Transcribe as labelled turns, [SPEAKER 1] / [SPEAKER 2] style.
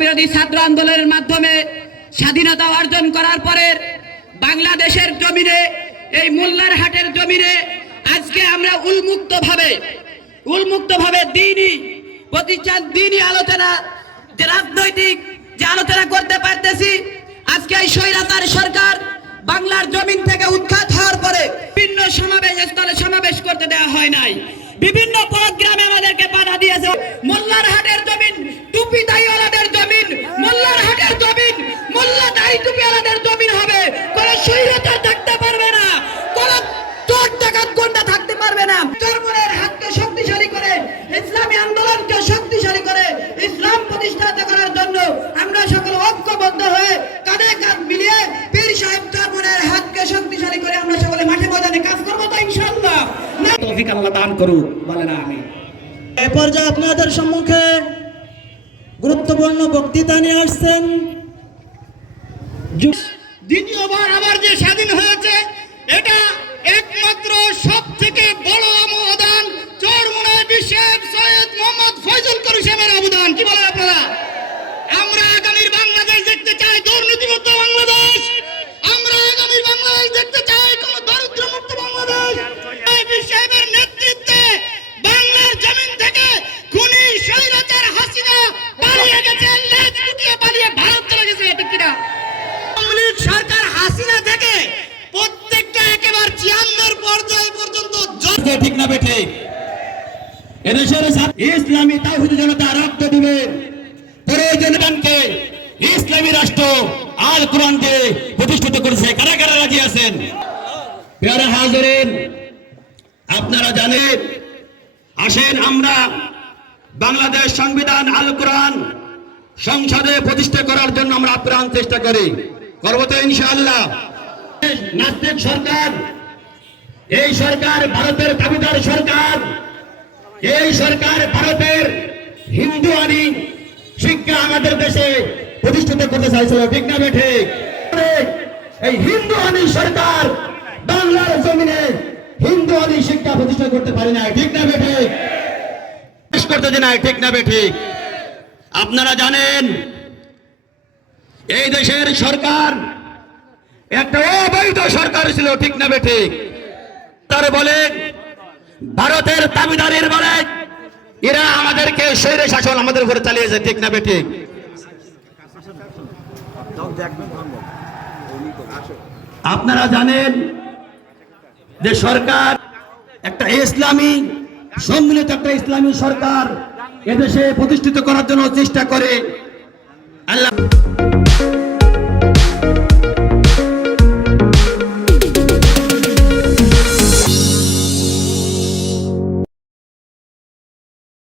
[SPEAKER 1] বিরোধী ছাত্র আন্দোলনের মাধ্যমে স্বাধীনতা অর্জন করার পরে বাংলাদেশের জমিনে, এই মোল্লার হাটের জমিনে আজকে আমরা উন্মুক্ত ভাবে উন্মুক্ত ভাবে দিনই প্রতিষ্ঠান, দিনই আলোচনা, যে রাজনৈতিক যে আলোচনা করতে পারতেছি, আজকে এই স্বৈরাচার সরকার বাংলার জমিন থেকে উৎখাত হওয়ার পরে বিভিন্ন সমাবেশ, স্থলে সমাবেশ করতে দেওয়া হয় নাই। বিভিন্ন প্রোগ্রামে আমাদেরকে বাধা দিয়েছে। মোল্লার হাটের জমিন টুপি দাইওয়ালাদের আন্দোলনকে শক্তিশালী করে ইসলাম প্রতিষ্ঠাতা করার জন্য আমরা সকলে ঐক্যবদ্ধ হয়ে কাঁধে কাঁধ মিলিয়ে পীর সাহেব চরমনের হাতকে শক্তিশালী করে আমরা সকলে মাঠে ময়দানে কাজ করব তো ইনশাআল্লাহ। না
[SPEAKER 2] তৌফিক আল্লাহ দান করুক বলেন আমি
[SPEAKER 3] এ পর্যায়ে আপনাদের সম্মুখে গুরুত্বপূর্ণ বক্তৃতা নিয়ে আসছেন।
[SPEAKER 4] দ্বিতীয়বার আবার যে স্বাধীন হয়েছে
[SPEAKER 2] ঠিক না বেঠে। এদেশের ইসলামী তাহিদ জনতা রক্ত দিবে। প্রয়োজনকে ইসলামী রাষ্ট্র আল কোরআনকে প্রতিষ্ঠিত করেছে। কারা কারা রাজি আছেন? পেয়ারা হাজরেন, আপনারা জানেন, আসেন আমরা বাংলাদেশ সংবিধান আল কোরআন সংসদে প্রতিষ্ঠা করার জন্য আমরা আপ্রাণ চেষ্টা করি। করব তো ইনশাআল্লাহ। নাস্তিক সরকার এই সরকার ভারতের দাবিদার সরকার। এই সরকার ভারতের হিন্দু আনি শিক্ষা আমাদের দেশে প্রতিষ্ঠিত করতে চাইছিল, ঠিক না এই হিন্দু আনি সরকার বাংলার জমিনে হিন্দু আনি শিক্ষা প্রতিষ্ঠা করতে পারে না ঠিক না বেঠে করতে ঠিক না বেঠে আপনারা জানেন, এই দেশের সরকার একটা অবৈধ সরকার ছিল, ঠিক না বেঠে তারা বলে, ভারতের দাবিদারের বলে, এরা আমাদেরকে শৈরে শাসন আমাদের উপরে চালিয়েছে, ঠিক না বেঠিক? আপনারা জানেন যে সরকার একটা ইসলামী, সম্মিলিত একটা ইসলামী সরকার এদেশে প্রতিষ্ঠিত করার জন্য চেষ্টা করে। আল্লাহ